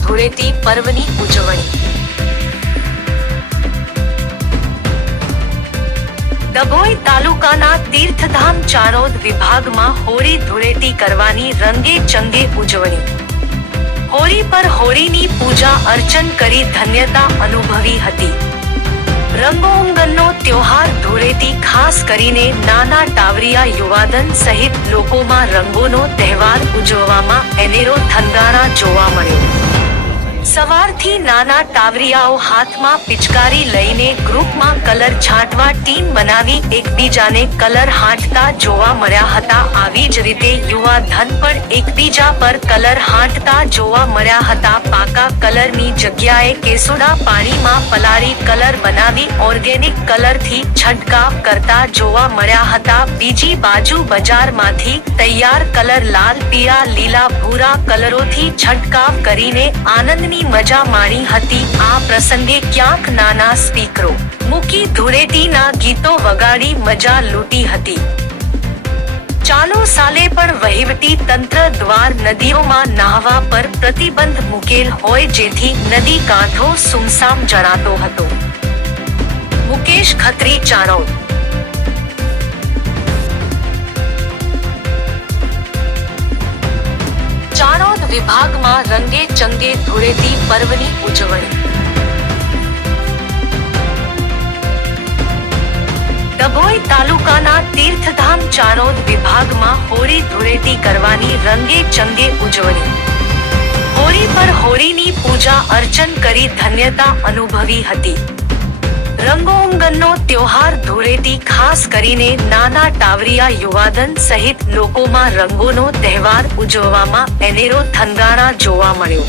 ધૂળેટી પર્વની ઉજવણી. ડભોઈ તાલુકાના તીર્થધામ ચાણોદ વિભાગમાં હોળી ધૂળેટી કરવાની રંગે ચંગે ઉજવણી. હોળી પર હોળીની પૂજા અર્ચન કરી ધન્યતા અનુભવી હતી. રંગોંગનનો ત્યોહાર ધૂળેટી ખાસ કરીને નાના ટાવરિયા યુવાધન સહિત લોકોમાં રંગોનો તહેવાર ઉજવવામાં અનેરો થનગાણા જોવા મળ્યો. સવારથી નાના ટાવરિયાઓ હાથમાં પિચકારી લઈને ગ્રુપમાં કલર છાંટવા ટીમ બનાવી એકબીજાને કલર હાંટતા જોવા મળ્યા હતા. આવી જ રીતે યુવા ધન પણ એકબીજા પર કલર હાંટતા જોવા મળ્યા હતા. પાકા કલરની જગ્યાએ કેસુડા પાણીમાં પલાળી કલર બનાવી ઓર્ગેનિક કલરથી છંટકાવ કરતા જોવા મળ્યા હતા. બીજી બાજુ બજારમાંથી તૈયાર કલર લાલ, પીળા, લીલા, ભૂરા કલરોથી છંટકાવ કરીને આનંદની મજા માણી હતી. આ પ્રસંગે ક્યાંક નાના સ્પીકરો મૂકી ધૂળેટીના ગીતો વગાડી મજા લૂંટી હતી. ચાલુ સાલે પણ વહીવટી તંત્ર દ્વારા નદીઓમાં નહાવા પર પ્રતિબંધ મૂકેલ હોય જેથી નદી કાંઠો સુમસામ જણાતો હતો. મુકેશ ખત્રી, ચાણોદ. ચાણોદ વિભાગમાં રંગે ચંગે ધૂળેટી પર્વની ઉજવણી. ડભોઈ તાલુકાના તીર્થધામ ચાણોદ વિભાગમાં હોળી ધૂળેટી કરવાની રંગે ચંગે ઉજવણી. હોળી પર હોળીની પૂજા અર્ચન કરી ધન્યતા અનુભવી હતી. રંગોંગનનો ત્યોહાર ધૂળેટી ખાસ કરીને નાના ટાવરિયા યુવાધન સહિત લોકોમાં રંગોનો તહેવાર ઉજવવામાં અનેરો થનગાણા જોવા મળ્યો.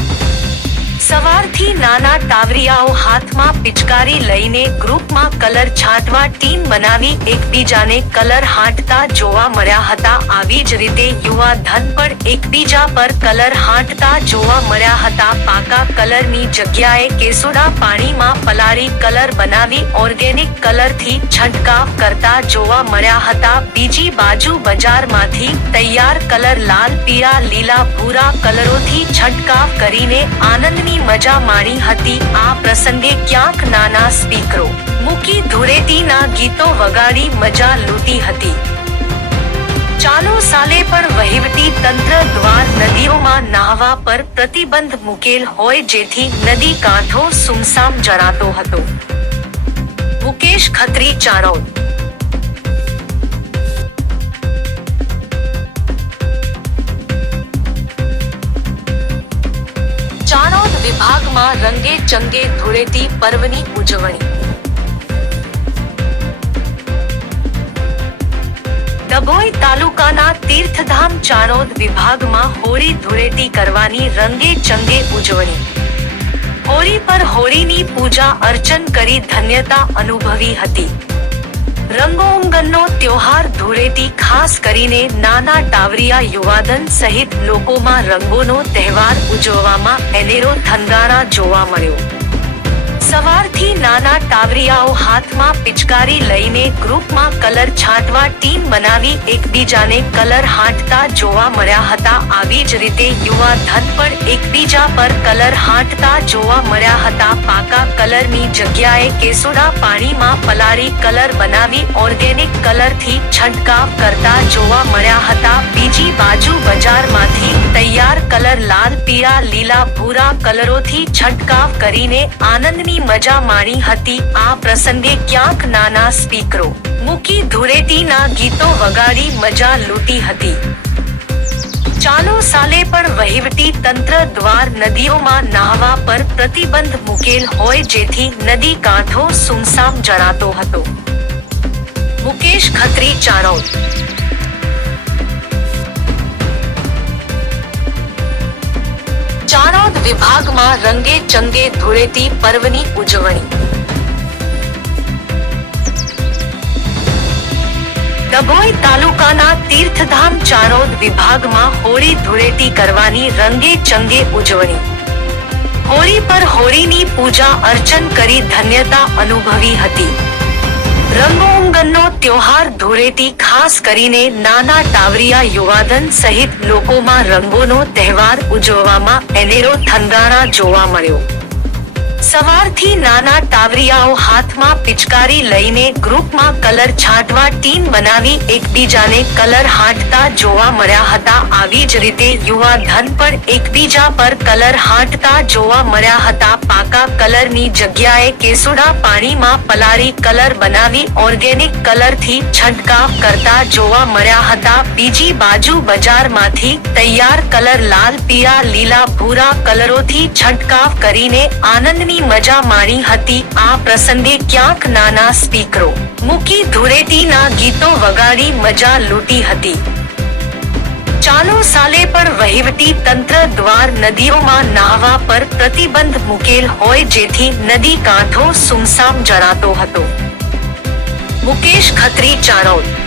સવારથી નાના ટાવરિયાઓ હાથમાં પિચકારી લઈને ગ્રુપમાં કલર છાંટવા ટીમ બનાવી એકબીજાને કલર હાંટતા જોવા મળ્યા હતા. આવી જ રીતે યુવા ધન પણ એકબીજા પર કલર હાંટતા જોવા મળ્યા હતા. પાકા કલરની જગ્યાએ કેસુડા પાણીમાં પલાળી કલર બનાવી ઓર્ગેનિક કલરથી છંટકાવ કરતા જોવા મળ્યા હતા. બીજી બાજુ બજારમાંથી તૈયાર કલર લાલ, પીળા, લીલા, ભૂરા કલરોથી છંટકાવ કરીને આનંદની મજા માણી હતી. આ પ્રસંગે ક્યાંક નાના સ્પીકરો મૂકી ધૂળેટીના ગીતો વગાડી મજા લૂંટી હતી. ચાલુ સાલે પણ વહીવટી તંત્ર દ્વારા નદીઓમાં નહાવા પર પ્રતિબંધ મૂકેલ હોય જેથી નદી કાંઠો સુમસામ જણાતો હતો. મુકેશ ખત્રી, ચાણોદ. ચાણોદ વિભાગમાં રંગે ચંગે ધૂળેટી પર્વની ઉજવણી. ડભોઈ તાલુકાના તીર્થધામ ચાણોદ વિભાગમાં હોળી ધૂળેટી કરવાની રંગે ચંગે ઉજવણી. હોળી પર હોળીની પૂજા અર્ચન કરી ધન્યતા અનુભવી હતી. રંગોંગનનો ત્યોહાર ધૂળેટી ખાસ કરીને નાના ટાવરિયા યુવાધન સહિત લોકોમાં રંગોનો તહેવાર ઉજવવામાં અનેરો થનગાણા જોવા મળ્યો. સવારથી નાના ટાવરિયાઓ હાથમાં પિચકારી લઈને ગ્રુપમાં કલર છાંટવા ટીમ બનાવી એકબીજાને કલર હાંટતા જોવા મળ્યા હતા. આવી જ રીતે યુવા ધન પણ એકબીજા પર કલર હાંટતા જોવા મળ્યા હતા. પાકા કલરની જગ્યાએ કેસુડા પાણીમાં પલાળી કલર બનાવી ઓર્ગેનિક કલરથી છંટકાવ કરતા જોવા મળ્યા હતા. બીજી બાજુ બજારમાંથી તૈયાર કલર લાલ, પીળા, લીલા, ભૂરા કલરોથી છંટકાવ કરીને આનંદની મજા માણી હતી. આ પ્રસંગે ક્યાંક નાના સ્પીકરો મૂકી ધૂળેટીના ગીતો વગાડી મજા લૂંટી હતી. ચાલુ સાલે પણ વહીવટી તંત્ર દ્વારા નદીઓમાં નહાવા પર પ્રતિબંધ મૂકેલ હોય જેથી નદી કાંઠો સુમસામ જણાતો હતો. મુકેશ ખત્રી, ચાણોદ. ચાણોદ વિભાગમાં રંગે ચંગે ધૂળેટી પર્વની ઉજવણી. ડભોઈ તાલુકાના તીર્થધામ ચાણોદ વિભાગમાં હોળી ધૂળેટી કરવાની રંગે ચંગે ઉજવણી. હોળી પર હોળીની પૂજા અર્ચન કરી ધન્યતા અનુભવી હતી. રંગોંગનનો ત્યોહાર ધૂળેટી ખાસ કરીને નાના ટાવરિયા યુવાધન સહિત લોકોમાં રંગોનો તહેવાર ઉજવવામાં અનેરો થનગાણા જોવા મળ્યો. સવારથી નાના ટાવરિયાઓ હાથમાં પિચકારી લઈને ગ્રુપમાં કલર છાંટવા ટીમ બનાવી એકબીજાને કલર હાંટતા જોવા મળ્યા હતા. આવી જ રીતે યુવાધન પણ એકબીજા પર કલર હાંટતા જોવા મળ્યા હતા. પાકા કલરની જગ્યાએ કેસુડા પાણીમાં પલાળી કલર બનાવી ઓર્ગેનિક કલરથી છંટકાવ કરતા જોવા મળ્યા હતા. બીજી બાજુ બજારમાંથી તૈયાર કલર લાલ, પીળા, લીલા, ભૂરા કલરોથી છંટકાવ કરીને આનંદની મજા માણી હતી. આ પ્રસંગે ક્યાંક નાના સ્પીકરો મૂકી ધૂળેટીના ગીતો વગાડી મજા લૂંટી હતી. ચાલુ સાલે પણ વહીવટી તંત્ર દ્વારા નદીઓમાં નહાવા પર પ્રતિબંધ મૂકેલ હોય જેથી નદી કાંઠો સુમસામ જણાતો હતો. મુકેશ ખત્રી, ચાણોદ.